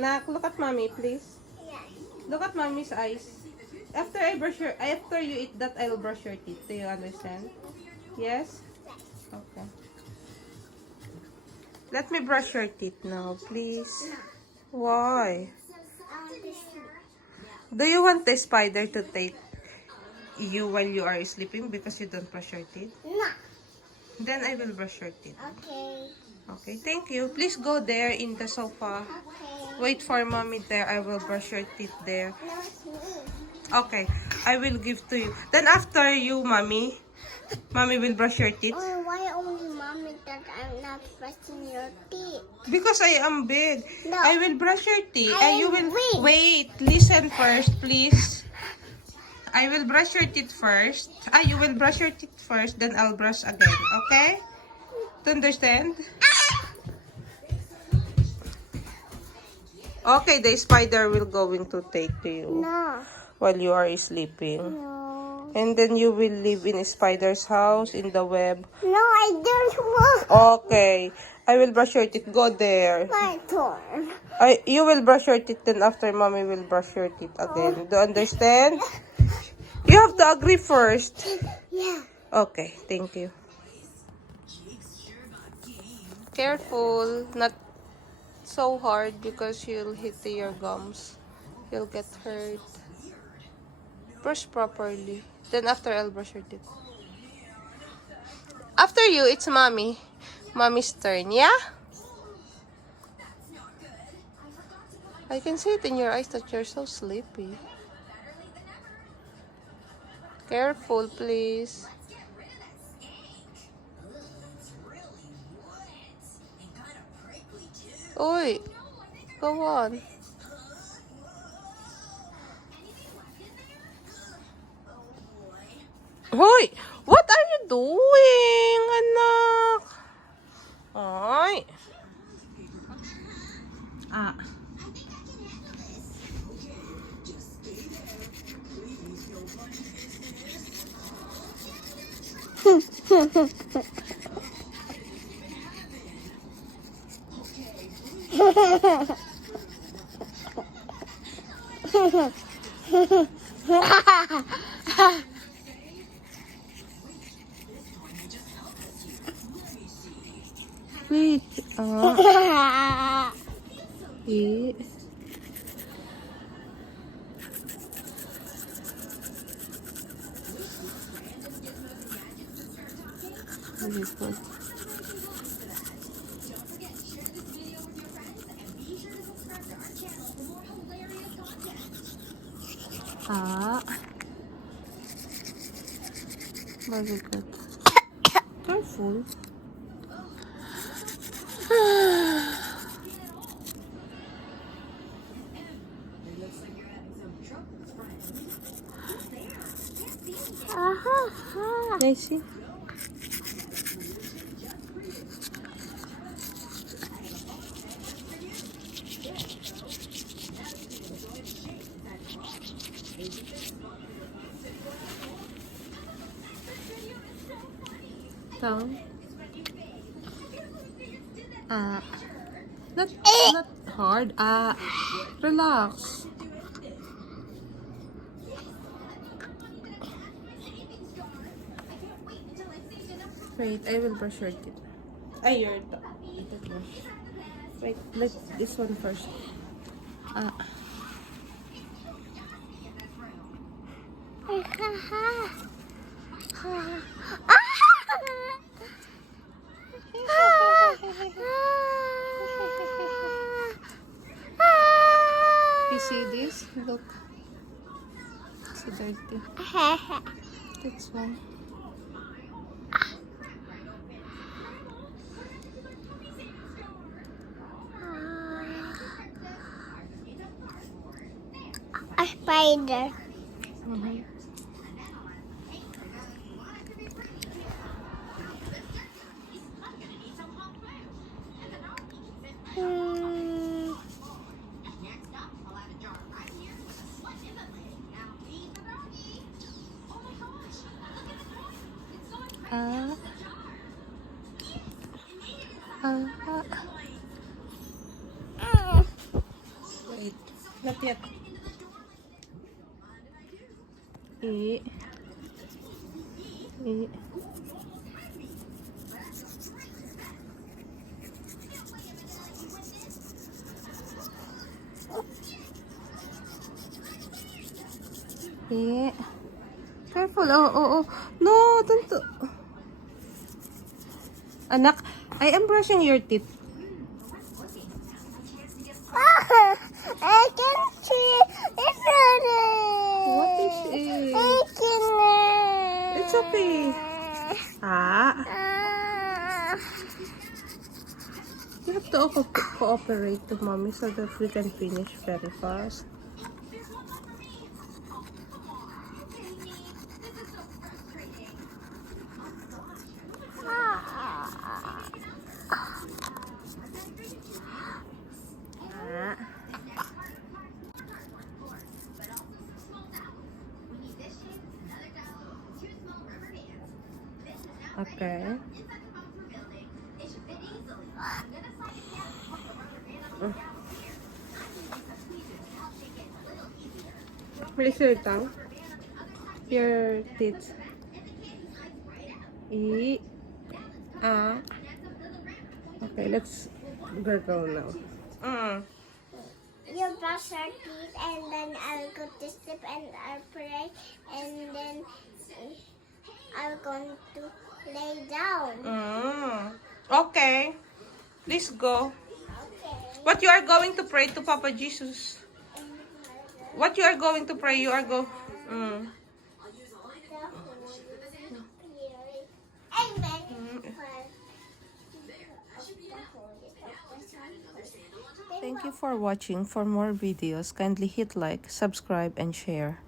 Nak, look at mommy, please. Look at mommy's eyes. After you eat that, I'll brush your teeth. Do you understand? Yes? Okay. Let me brush your teeth now, please. Why? Do you want the spider to take you while you are sleeping because you don't brush your teeth? No. Then I will brush your teeth. Okay. Okay, thank you. Please go there in the sofa. Okay. Wait for mommy there. I will brush your teeth there. No, it's me. Okay, I will give to you. Then after you, mommy will brush your teeth. Oh, why only mommy that I'm not brushing your teeth? Because I am big. No. I will brush your teeth. I And you am will big. wait. Listen first, please. I will brush your teeth first. You will brush your teeth first, then I'll brush again. Okay? To understand? Okay, the spider will going to take to you No. while you are sleeping. No. And then you will live in a spider's house in the web. No, I don't want Okay. I will brush your teeth. Go there. my turn. You will brush your teeth, then after mommy will brush your teeth again. Do you understand? You have to agree first. Yeah. Okay, thank you. Careful, not so hard because you'll hit your gums. You'll get hurt. Brush properly. Then after I'll brush your teeth. After you, it's mommy. Mommy's turn, yeah? I can see it in your eyes that you're so sleepy. Careful, please. Oi, go on. Hoy, what are you doing, anak? Ay. Ah. Wait. Eh. Very good. Very good. Careful. I see. Down. Not hard. Relax. Wait, I will brush your teeth. Your toothbrush. Wait, let this one first. You see this? Look. It's dirty. That's why. A spider. Not yet. E. E. E. Careful. Oh. No, don't. Anak, I am brushing your teeth. I can see it. What is it? It's okay. You have to cooperate to mommy so that we can finish very fast. Okay. Release your tongue. Your teeth. E. Okay, let's gurgle now. You brush your teeth and then I'll go to sleep and I'll pray and then I'm going to lay down. Okay. Please go. Okay. What you are going to pray to Papa Jesus? What you are going to pray? You are go. Amen. Thank you for watching. For more videos, kindly hit like, subscribe, and share.